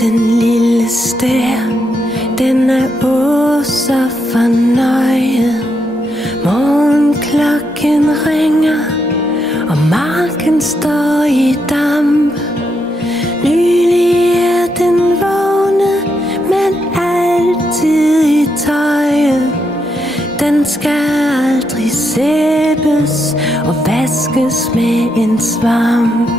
Den lille stær, den er så fornøjet. Morgenklokken ringer, og marken står i damp. Nylig er den vågnet, men altid i tøjet. Den skal aldrig sæbes og vaskes med en svamp.